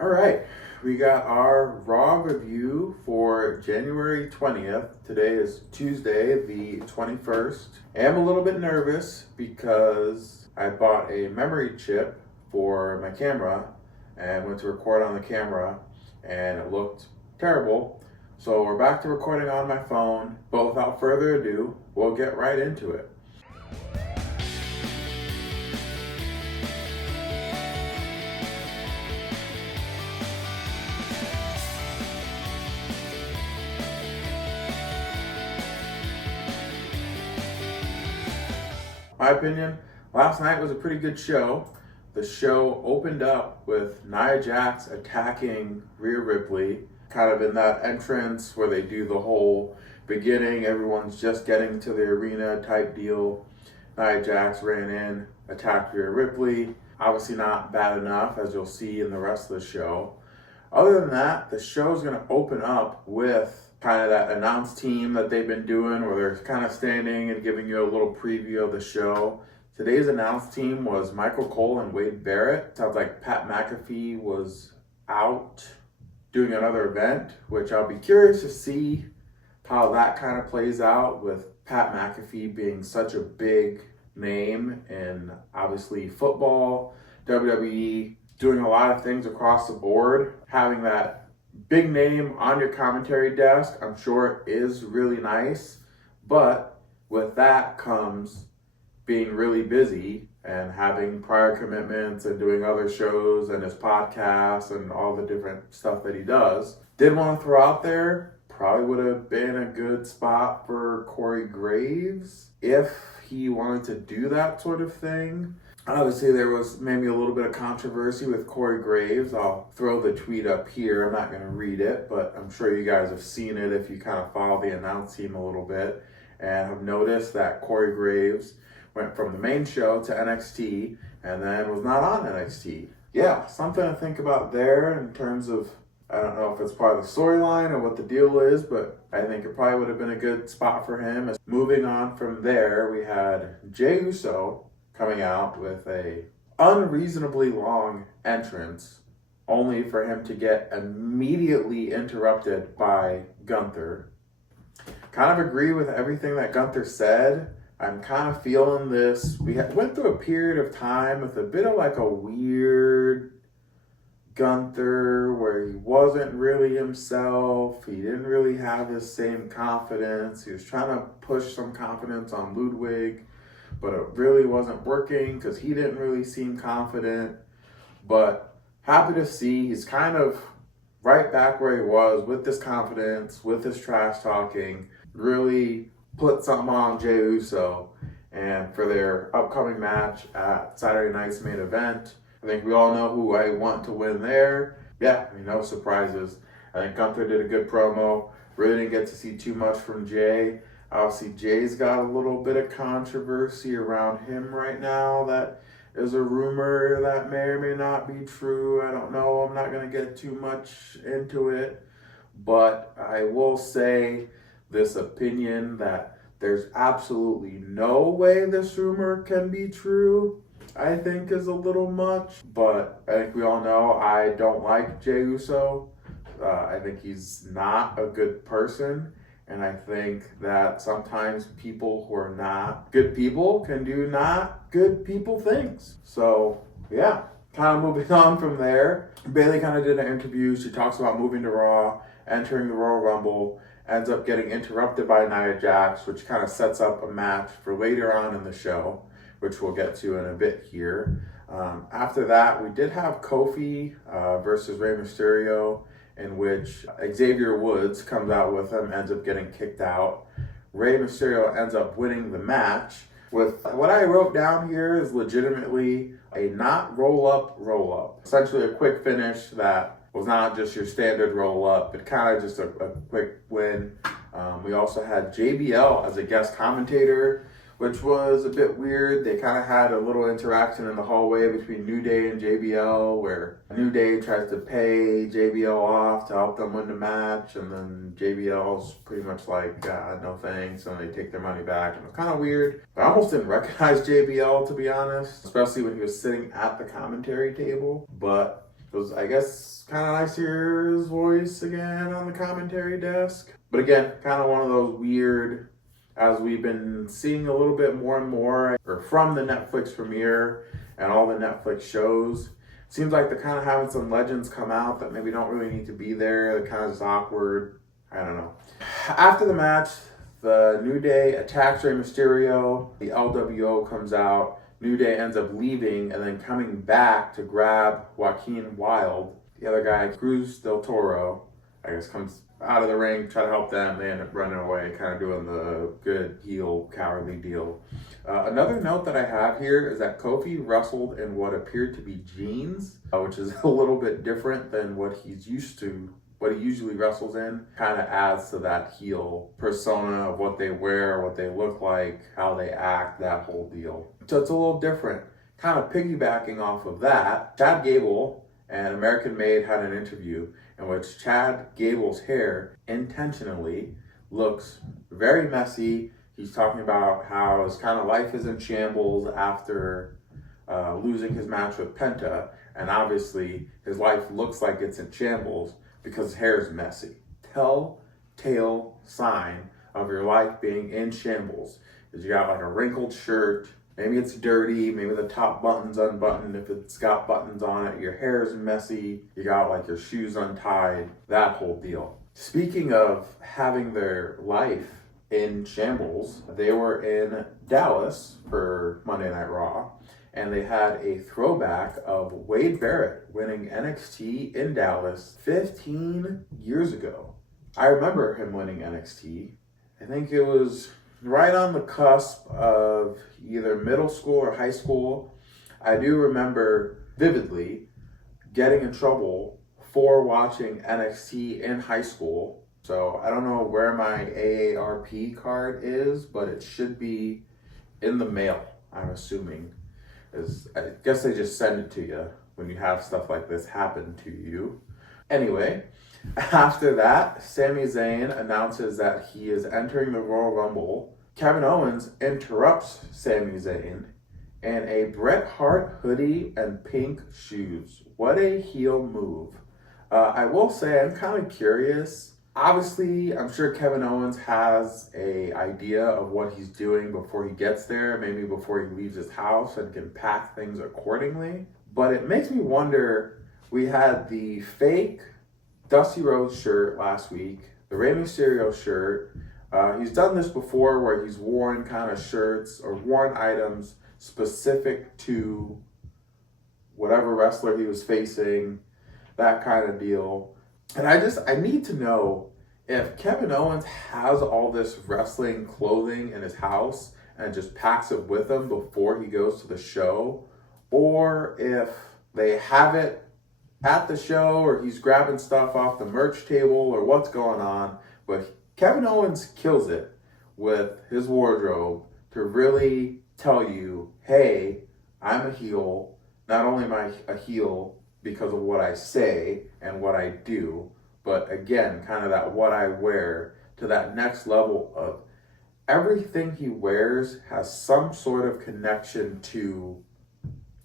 All right, we got our Raw review for January 20th. Today is Tuesday, the 21st. I am a little bit nervous because I bought a memory chip for my camera and went to record on the camera and it looked terrible. So we're back to recording on my phone, but without further ado, we'll get right into it. My opinion, last night was a pretty good show. The show opened up with Nia Jax attacking Rhea Ripley, kind of in that entrance where they do the whole beginning, everyone's just getting to the arena type deal. Nia Jax ran in, attacked Rhea Ripley. Obviously not bad enough, as you'll see in the rest of the show. Other than that, the show's going to open up with kind of that announce team that they've been doing where they're kind of standing and giving you a little preview of the show. Today's announce team was Michael Cole and Wade Barrett. Sounds like Pat McAfee was out doing another event, which I'll be curious to see how that kind of plays out with Pat McAfee being such a big name in obviously football, WWE, doing a lot of things across the board. Having that big name on your commentary desk, I'm sure is really nice, but with that comes being really busy and having prior commitments and doing other shows and his podcasts and all the different stuff that he does. Did want to throw out there, probably would have been a good spot for Corey Graves if he wanted to do that sort of thing. Obviously, there was maybe a little bit of controversy with Corey Graves. I'll throw the tweet up here. I'm not going to read it, but I'm sure you guys have seen it if you kind of follow the announce team a little bit and have noticed that Corey Graves went from the main show to NXT and then was not on NXT. Yeah, something to think about there in terms of, I don't know if it's part of the storyline or what the deal is, but I think it probably would have been a good spot for him. Moving on from there, we had Jey Uso coming out with a unreasonably long entrance, only for him to get immediately interrupted by Gunther. Kind of agree with everything that Gunther said. I'm kind of feeling this. We went through a period of time with a bit of like a weird Gunther where he wasn't really himself. He didn't really have his same confidence. He was trying to push some confidence on Ludwig, but it really wasn't working because he didn't really seem confident. But happy to see he's kind of right back where he was with this confidence, with his trash talking, really put something on Jey Uso. And for their upcoming match at Saturday night's main event, I think we all know who I want to win there. Yeah, no surprises. I think Gunther did a good promo. Really didn't get to see too much from Jey. Obviously, Jay's got a little bit of controversy around him right now. That is a rumor that may or may not be true. I don't know. I'm not going to get too much into it. But I will say this opinion that there's absolutely no way this rumor can be true, I think is a little much. But I think we all know I don't like Jey Uso. I think he's not a good person. And I think that sometimes people who are not good people can do not good people things. So, yeah, kind of moving on from there. Bayley kind of did an interview. She talks about moving to Raw, entering the Royal Rumble, ends up getting interrupted by Nia Jax, which kind of sets up a match for later on in the show, which we'll get to in a bit here. After that, we did have Kofi versus Rey Mysterio, in which Xavier Woods comes out with him, ends up getting kicked out. Rey Mysterio ends up winning the match with what I wrote down here is legitimately a not roll-up. Essentially a quick finish that was not just your standard roll-up, but kind of just a quick win. We also had JBL as a guest commentator, which was a bit weird. They kind of had a little interaction in the hallway between New Day and JBL, where New Day tries to pay JBL off to help them win the match, and then JBL's pretty much like, no thanks, and they take their money back. And it was kind of weird. I almost didn't recognize JBL, to be honest, especially when he was sitting at the commentary table. But it was, I guess, kind of nice to hear his voice again on the commentary desk. But again, kind of one of those weird, as we've been seeing a little bit more and more, or from the Netflix premiere and all the Netflix shows, seems like they're kind of having some legends come out that maybe don't really need to be there. They're kind of just awkward. I don't know. After the match, the New Day attacks Rey Mysterio. The LWO comes out. New Day ends up leaving and then coming back to grab Joaquin Wilde. The other guy, Cruz del Toro, I guess, comes out of the ring, try to help them. They end up running away, kind of doing the good heel cowardly deal. Another note that I have here is that Kofi wrestled in what appeared to be jeans, which is a little bit different than what he's used to, what he usually wrestles in. Kind of adds to that heel persona of what they wear, what they look like, how they act, that whole deal. So it's a little different. Kind of piggybacking off of that, Chad Gable and American Made had an interview in which Chad Gable's hair intentionally looks very messy. He's talking about how his kind of life is in shambles after losing his match with Penta, and obviously his life looks like it's in shambles because his hair is messy. Telltale sign of your life being in shambles is you got like a wrinkled shirt, maybe it's dirty, maybe the top button's unbuttoned if it's got buttons on it, your hair is messy, you got like your shoes untied, that whole deal. Speaking of having their life in shambles, they were in Dallas for Monday Night Raw, and they had a throwback of Wade Barrett winning NXT in Dallas 15 years ago. I remember him winning NXT. I think it was right on the cusp of either middle school or high school. I do remember vividly getting in trouble for watching NXT in high school. So I don't know where my AARP card is, but it should be in the mail, I'm assuming. I guess they just send it to you when you have stuff like this happen to you. Anyway, after that, Sami Zayn announces that he is entering the Royal Rumble. Kevin Owens interrupts Sami Zayn in a Bret Hart hoodie and pink shoes. What a heel move. I will say I'm kind of curious. Obviously, I'm sure Kevin Owens has an idea of what he's doing before he gets there, maybe before he leaves his house, and can pack things accordingly. But it makes me wonder, we had the fake Dusty Rhodes shirt last week, the Rey Mysterio shirt. He's done this before where he's worn kind of shirts or worn items specific to whatever wrestler he was facing, that kind of deal. And I need to know if Kevin Owens has all this wrestling clothing in his house and just packs it with him before he goes to the show, or if they have it at the show or he's grabbing stuff off the merch table or what's going on. But Kevin Owens kills it with his wardrobe to really tell you, hey, I'm a heel. Not only am I a heel because of what I say and what I do, but again, kind of that what I wear to that next level of everything he wears has some sort of connection to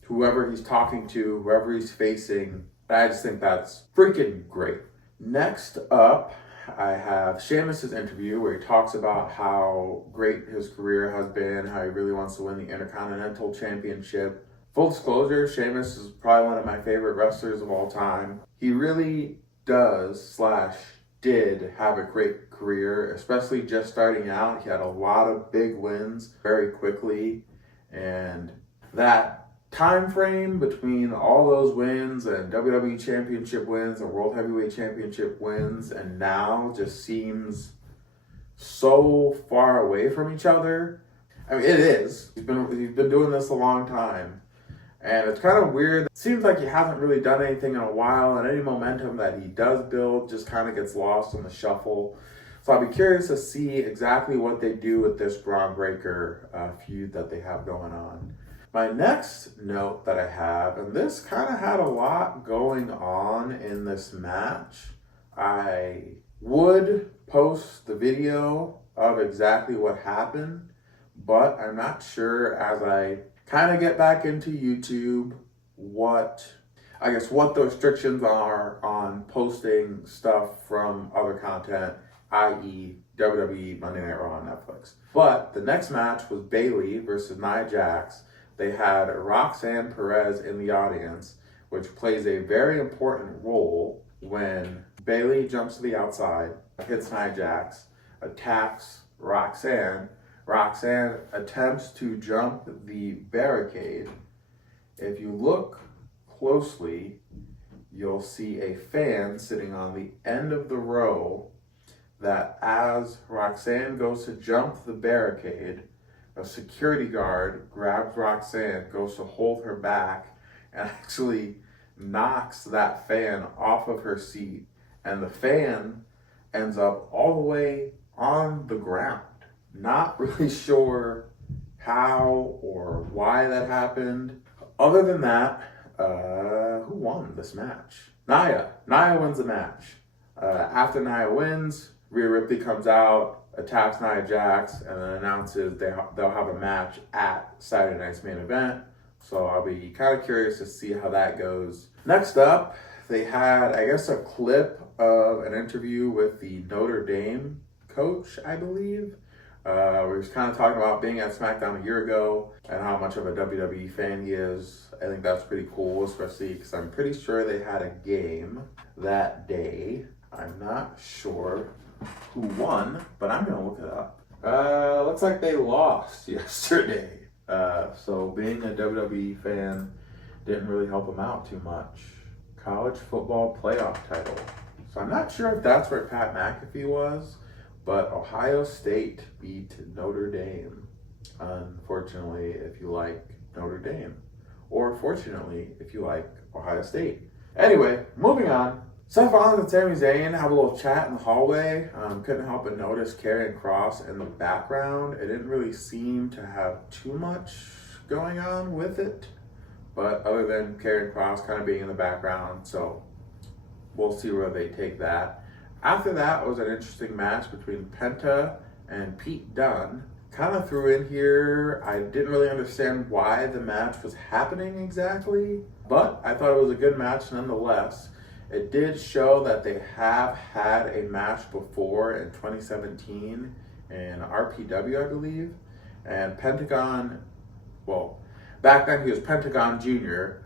whoever he's talking to, whoever he's facing. I just think that's freaking great. Next up, I have Sheamus' interview where he talks about how great his career has been, how he really wants to win the Intercontinental Championship. Full disclosure, Sheamus is probably one of my favorite wrestlers of all time. He really did have a great career, especially just starting out. He had a lot of big wins very quickly, and that time frame between all those wins and WWE Championship wins and World Heavyweight Championship wins and now just seems so far away from each other. I mean, it is. He's been doing this a long time. And it's kind of weird. It seems like he hasn't really done anything in a while, and any momentum that he does build just kind of gets lost in the shuffle. So I'll be curious to see exactly what they do with this Braun Breaker feud that they have going on. My next note that I have, and this kind of had a lot going on in this match. I would post the video of exactly what happened, but I'm not sure as I kind of get back into YouTube what the restrictions are on on posting stuff from other content, i.e. WWE Monday Night Raw on Netflix. But the next match was Bayley versus Nia Jax. They had Roxanne Perez in the audience, which plays a very important role when Bayley jumps to the outside, hits Nia Jax, attacks Roxanne. Roxanne attempts to jump the barricade. If you look closely, you'll see a fan sitting on the end of the row that as Roxanne goes to jump the barricade, a security guard grabs Roxanne, goes to hold her back, and actually knocks that fan off of her seat. And the fan ends up all the way on the ground. Not really sure how or why that happened. Other than that, who won this match? Nia. Nia wins the match. After Nia wins, Rhea Ripley comes out, attacks Nia Jax, and then announces they'll have a match at Saturday night's main event. So I'll be kind of curious to see how that goes. Next up, they had, I guess, a clip of an interview with the Notre Dame coach, I believe. We was kind of talking about being at SmackDown a year ago and how much of a WWE fan he is. I think that's pretty cool, especially because I'm pretty sure they had a game that day. I'm not sure who won, but I'm going to look it up. Looks like they lost yesterday. So being a WWE fan didn't really help them out too much. College football playoff title. So I'm not sure if that's where Pat McAfee was. But Ohio State beat Notre Dame, unfortunately, if you like Notre Dame. Or fortunately, if you like Ohio State. Anyway, moving on. Seth Rollins and Sami Zayn have a little chat in the hallway. Couldn't help but notice Karrion Kross in the background. It didn't really seem to have too much going on with it. But other than Karrion Kross kind of being in the background, so we'll see where they take that. After that was an interesting match between Penta and Pete Dunne. Kind of threw in here, I didn't really understand why the match was happening exactly, but I thought it was a good match nonetheless. It did show that they have had a match before in 2017 in RPW, I believe. And Pentagon, well, back then he was Pentagon Jr.,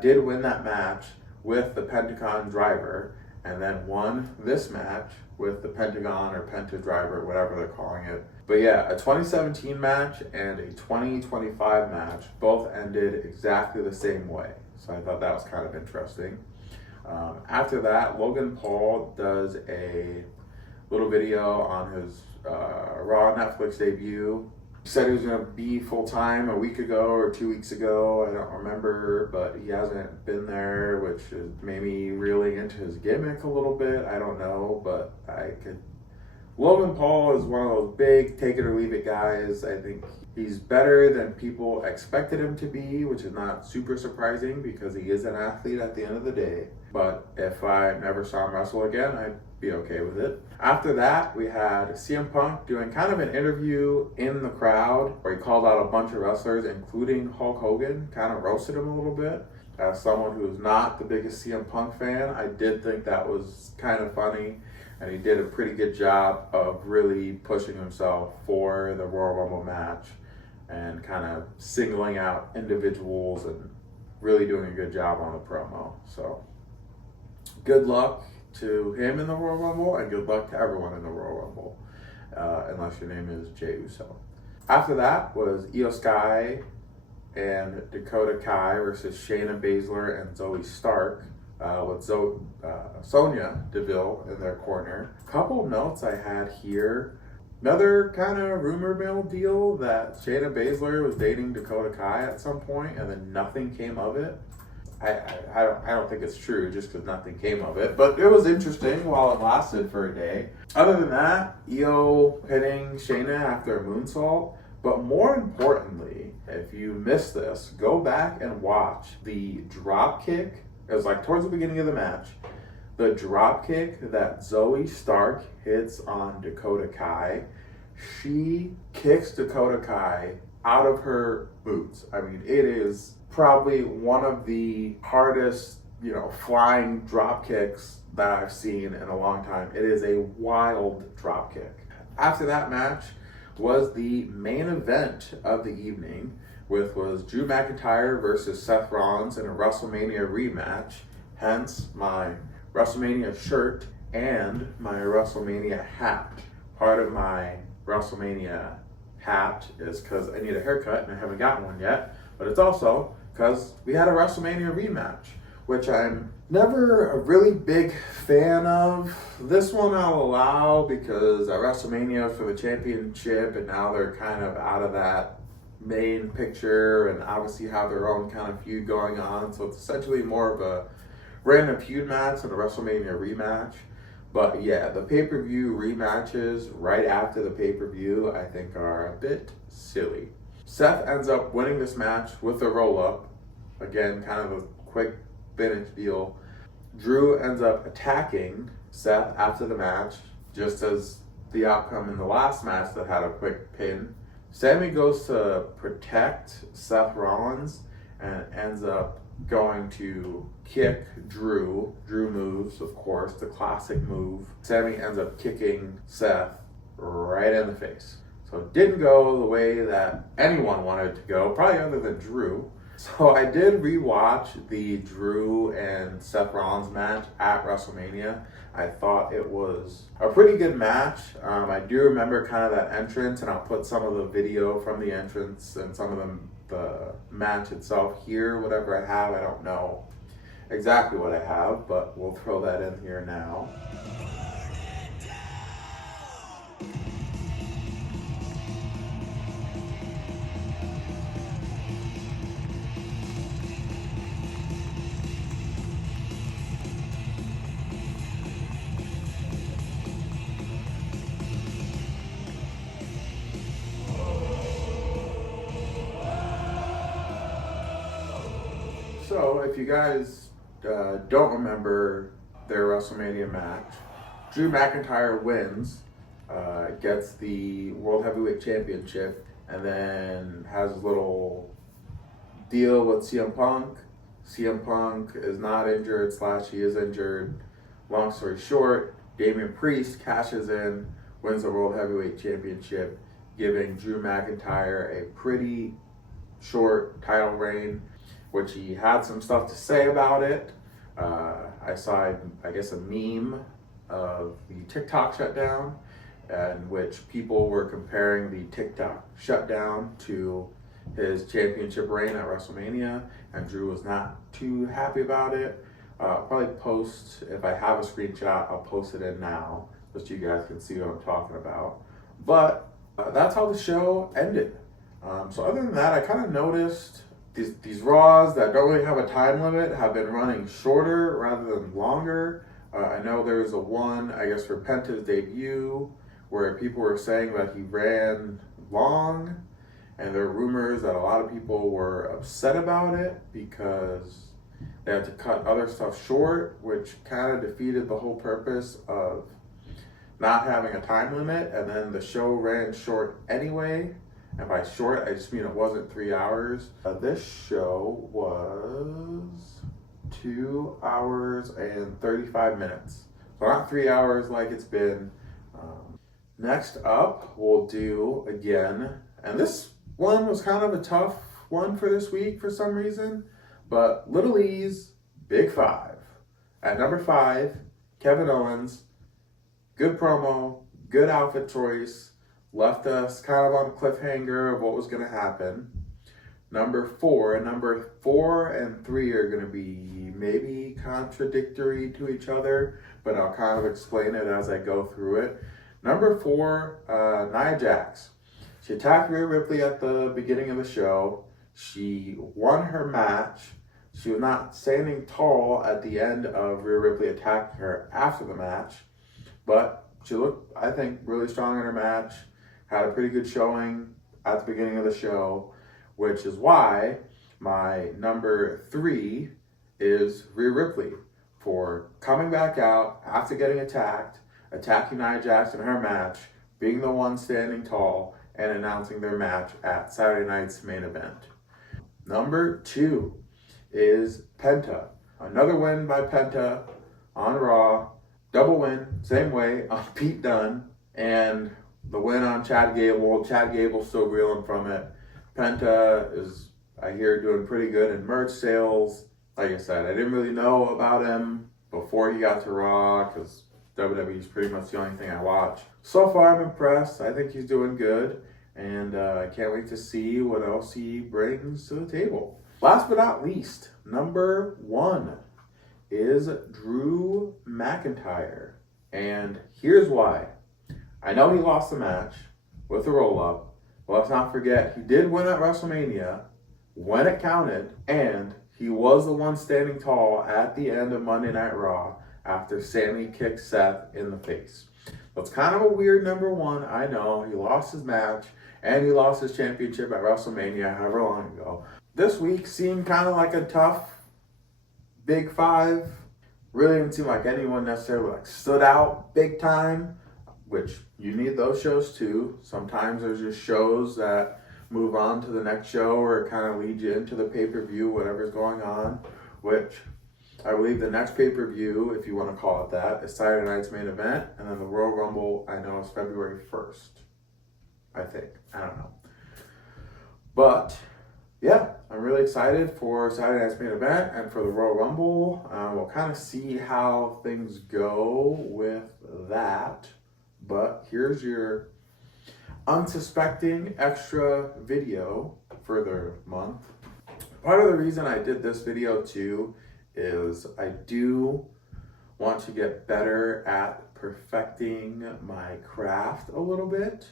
did win that match with the Pentagon driver. And then won this match with the Pentagon or Penta Driver, whatever they're calling it. But yeah, a 2017 match and a 2025 match both ended exactly the same way. So I thought that was kind of interesting. After that, Logan Paul does a little video on his Raw Netflix debut. He said he was going to be full-time a week ago or 2 weeks ago. I don't remember, but he hasn't been there, which is maybe reeling into his gimmick a little bit. I don't know, but Logan Paul is one of those big take it or leave it guys. I think he's better than people expected him to be, which is not super surprising because he is an athlete at the end of the day. But if I never saw him wrestle again, I'd be okay with it. After that, we had CM Punk doing kind of an interview in the crowd where he called out a bunch of wrestlers, including Hulk Hogan, kind of roasted him a little bit. As someone who's not the biggest CM Punk fan, I did think that was kind of funny, and he did a pretty good job of really pushing himself for the Royal Rumble match and kind of singling out individuals and really doing a good job on the promo. So good luck to him in the Royal Rumble, and good luck to everyone in the Royal Rumble, unless your name is Jey Uso. After that was Io Sky and Dakota Kai versus Shayna Baszler and Zoe Stark, with Sonya Deville in their corner. Couple of notes I had here. Another kind of rumor mill deal that Shayna Baszler was dating Dakota Kai at some point, and then nothing came of it. I don't think it's true just because nothing came of it, but it was interesting while it lasted for a day. Other than that, Io hitting Shayna after a moonsault, but more importantly, if you missed this, go back and watch the drop kick. It was like towards the beginning of the match. The drop kick that Zoe Stark hits on Dakota Kai, she kicks Dakota Kai out of her boots. I mean, it is probably one of the hardest flying drop kicks that I've seen in a long time. It is a wild drop kick. After that match was the main event of the evening, which was Drew McIntyre versus Seth Rollins in a WrestleMania rematch. Hence my WrestleMania shirt and my WrestleMania hat. Part of my WrestleMania hat is because I need a haircut and I haven't gotten one yet, but it's also because we had a WrestleMania rematch, which I'm never a really big fan of. This one I'll allow because at WrestleMania for the championship, and now they're kind of out of that main picture and obviously have their own kind of feud going on. So it's essentially more of a random feud match than a WrestleMania rematch. But yeah, the pay-per-view rematches right after the pay-per-view I think are a bit silly. Seth ends up winning this match with a roll-up. Again, kind of a quick finish deal. Drew ends up attacking Seth after the match, just as the outcome in the last match that had a quick pin. Sami goes to protect Seth Rollins and ends up going to kick Drew. Drew moves, of course, the classic move. Sami ends up kicking Seth right in the face. So it didn't go the way that anyone wanted it to go, probably other than Drew. So I did rewatch the Drew and Seth Rollins match at WrestleMania. I thought it was a pretty good match. I do remember kind of that entrance, and I'll put some of the video from the entrance and some of the match itself here, whatever I have. I don't know exactly what I have, but we'll throw that in here now. So, if you guys don't remember their WrestleMania match, Drew McIntyre wins, gets the World Heavyweight Championship, and then has a little deal with CM Punk. CM Punk is not injured / he is injured. Long story short, Damian Priest cashes in, wins the World Heavyweight Championship, giving Drew McIntyre a pretty short title reign, which he had some stuff to say about it. I saw, I guess, a meme of the TikTok shutdown, in which people were comparing the TikTok shutdown to his championship reign at WrestleMania, and Drew was not too happy about it. Probably post, if I have a screenshot, I'll post it in now, so you guys can see what I'm talking about. But that's how the show ended. So other than that, I kind of noticed these Raws that don't really have a time limit have been running shorter rather than longer. I know there's a one, I guess, for Penta's debut, where people were saying that he ran long, and there are rumors that a lot of people were upset about it because they had to cut other stuff short, which kind of defeated the whole purpose of not having a time limit, and then the show ran short anyway. And by short, I just mean it wasn't 3 hours. This show was 2 hours and 35 minutes. So not 3 hours like it's been. Next up, we'll do again, and this one was kind of a tough one for this week for some reason, but Little E's Big Five. At number 5, Kevin Owens. Good promo, good outfit choice. Left us kind of on a cliffhanger of what was going to happen. Number 4 and 3 are going to be maybe contradictory to each other, but I'll kind of explain it as I go through it. Number 4, Nia Jax. She attacked Rhea Ripley at the beginning of the show. She won her match. She was not standing tall at the end of Rhea Ripley attacking her after the match, but she looked, I think, really strong in her match. Had a pretty good showing at the beginning of the show, which is why my number 3 is Rhea Ripley for coming back out after getting attacked, attacking Nia Jax in her match, being the one standing tall, and announcing their match at Saturday night's main event. Number 2 is Penta Another win by Penta on Raw. Double win, same way, on Pete Dunne. And the win on Chad Gable. Chad Gable's still reeling from it. Penta is, I hear, doing pretty good in merch sales. Like I said, I didn't really know about him before he got to Raw because WWE is pretty much the only thing I watch. So far, I'm impressed. I think he's doing good. And I can't wait to see what else he brings to the table. Last but not least, number 1 is Drew McIntyre. And here's why. I know he lost the match with a roll-up, but let's not forget he did win at WrestleMania when it counted, and he was the one standing tall at the end of Monday Night Raw after Sammy kicked Seth in the face. That's kind of a weird number 1. I know he lost his match and he lost his championship at WrestleMania however long ago. This week seemed kind of like a tough Big 5. Really didn't seem like anyone necessarily stood out big time, which you need those shows too. Sometimes there's just shows that move on to the next show or it kind of leads you into the pay-per-view, whatever's going on, which I believe the next pay-per-view, if you want to call it that, is Saturday night's main event, and then the Royal Rumble, I know, is February 1st. I think. I don't know. But yeah, I'm really excited for Saturday night's main event and for the Royal Rumble. We'll kind of see how things go with that. But here's your unsuspecting extra video for the month. Part of the reason I did this video too is I do want to get better at perfecting my craft a little bit.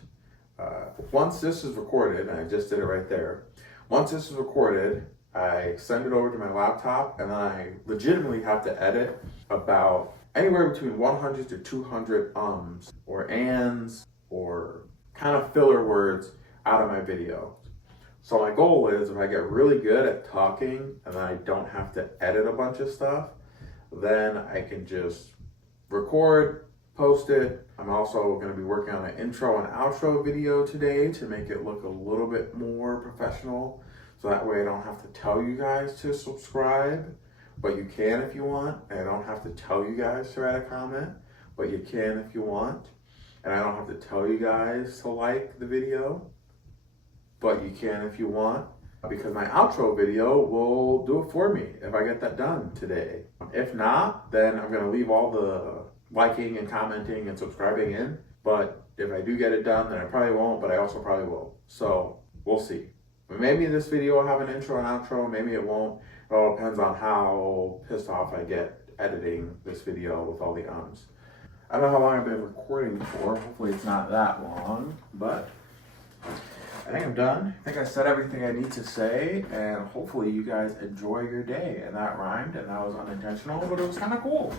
Once this is recorded, and I just did it right there, once this is recorded, I send it over to my laptop and then I legitimately have to edit about anywhere between 100 to 200 ums or ands or kind of filler words out of my video. So my goal is if I get really good at talking and then I don't have to edit a bunch of stuff, then I can just record, post it. I'm also going to be working on an intro and outro video today to make it look a little bit more professional. So that way I don't have to tell you guys to subscribe, but you can if you want. And I don't have to tell you guys to write a comment, but you can if you want. And I don't have to tell you guys to like the video, but you can if you want, because my outro video will do it for me if I get that done today. If not, then I'm gonna leave all the liking and commenting and subscribing in, but if I do get it done, then I probably won't, but I also probably will. So we'll see. Maybe this video will have an intro and outro, maybe it won't. It all depends on how pissed off I get editing this video with all the ums. I don't know how long I've been recording for. Hopefully it's not that long, but I think I'm done. I think I said everything I need to say, and hopefully you guys enjoy your day. And that rhymed, and that was unintentional, but it was kind of cool.